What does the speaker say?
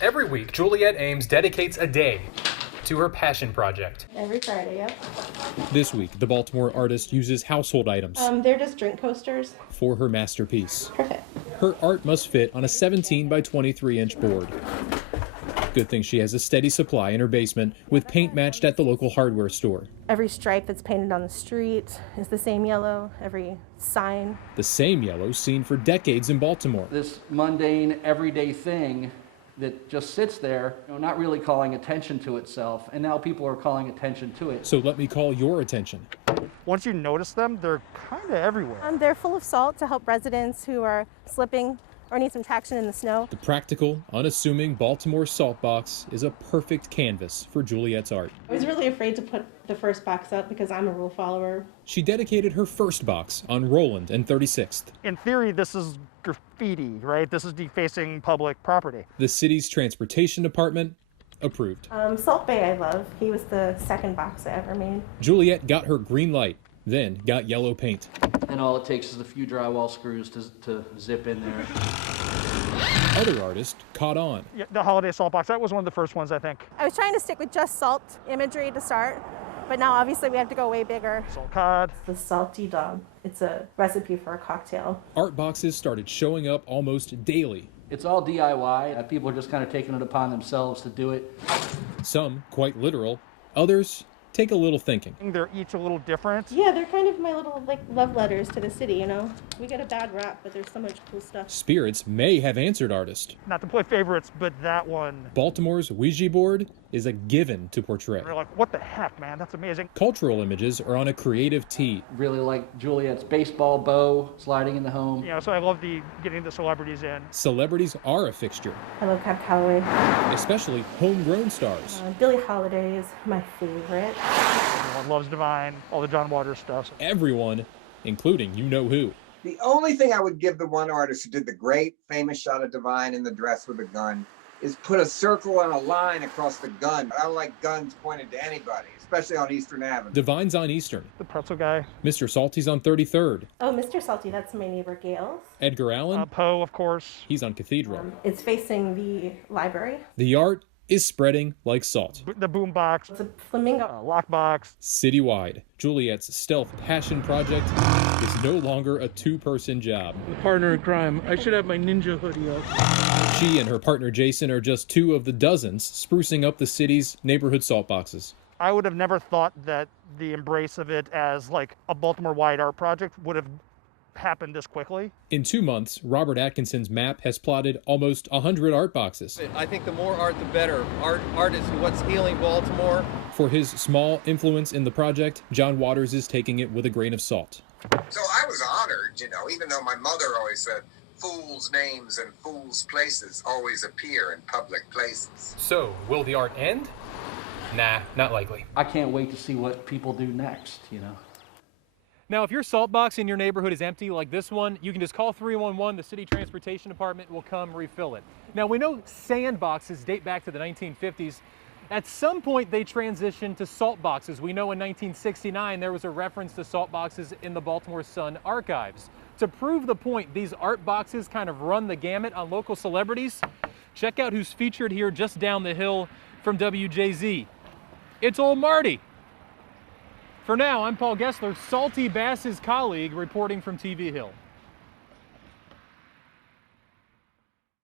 Every week, Juliet Ames dedicates a day to her passion project. Every Friday, yep. This week, the Baltimore artist uses household items They're just drink coasters. for her masterpiece. Perfect. Her art must fit on a 17 by 23-inch board. Good thing she has a steady supply in her basement with paint matched at the local hardware store. Every stripe that's painted on the street is the same yellow, every sign. The same yellow seen for decades in Baltimore. This mundane, everyday thing that just sits there, not really calling attention to itself, and now people are calling attention to it. So let me call your attention. Once you notice them, they're kind of everywhere. They're full of salt to help residents who are slipping or need some traction in the snow. The practical, unassuming Baltimore salt box is a perfect canvas for Juliet's art. I was really afraid to put the first box up because I'm a rule follower. She dedicated her first box on Roland and 36th. In theory, this is graffiti, right? This is defacing public property. The city's transportation department approved. Salt Bay I love. He was the second box I ever made. Juliet got her green light, then got yellow paint. And all it takes is a few drywall screws to zip in there. Other artists caught on. Yeah, the holiday salt box, that was one of the first ones, I think. I was trying to stick with just salt imagery to start, but now obviously we have to go way bigger. Salt cod. The salty dog. It's a recipe for a cocktail. Art boxes started showing up almost daily. It's all DIY. People are just kind of taking it upon themselves to do it. Some quite literal, others take a little thinking. They're each a little different. Yeah, they're kind of my little love letters to the city, We get a bad rap, but there's so much cool stuff. Spirits may have answered artists. Not to play favorites, but that one. Baltimore's Ouija board is a given to portray. They're like, what the heck, man? That's amazing. Cultural images are on a creative tee. Really like Juliet's baseball bow sliding in the home. So I love getting the celebrities in. Celebrities are a fixture, I love Cab Calloway. especially homegrown stars. Billie Holiday is my favorite. Everyone loves Divine, all the John Waters stuff. Everyone, including you-know-who. The only thing I would give the one artist who did the great famous shot of Divine in the dress with a gun is put a circle and a line across the gun. I don't like guns pointed to anybody, especially on Eastern Avenue. Divine's on Eastern. The pretzel guy. Mr. Salty's on 33rd. Oh, Mr. Salty, that's my neighbor Gail's. Edgar Allan, Poe, of course. he's on Cathedral. It's facing the library. The art is spreading like salt. The boom box. It's a flamingo. Lockbox. Citywide, Juliet's stealth passion project is no longer a two-person job. The partner in crime. I should have my ninja hoodie up. She and her partner Jason are just two of the dozens sprucing up the city's neighborhood salt boxes. I would have never thought that the embrace of it as like a Baltimore-wide art project would have happened this quickly. In 2 months, Robert Atkinson's map has plotted almost 100 art boxes. I think the more art, the better. Art is what's healing Baltimore. For his small influence in the project, John Waters is taking it with a grain of salt. So I was honored, even though my mother always said, fools' names and fools' places always appear in public places. So, will the art end? Nah, not likely. I can't wait to see what people do next, Now, if your salt box in your neighborhood is empty like this one, you can just call 311. The city transportation department will come refill it. Now, we know sand boxes date back to the 1950s. At some point, they transitioned to salt boxes. We know in 1969, there was a reference to salt boxes in the Baltimore Sun archives. To prove the point, these art boxes kind of run the gamut on local celebrities. Check out who's featured here just down the hill from WJZ. It's old Marty. For now, I'm Paul Gessler, Salty Bass's colleague, reporting from TV Hill.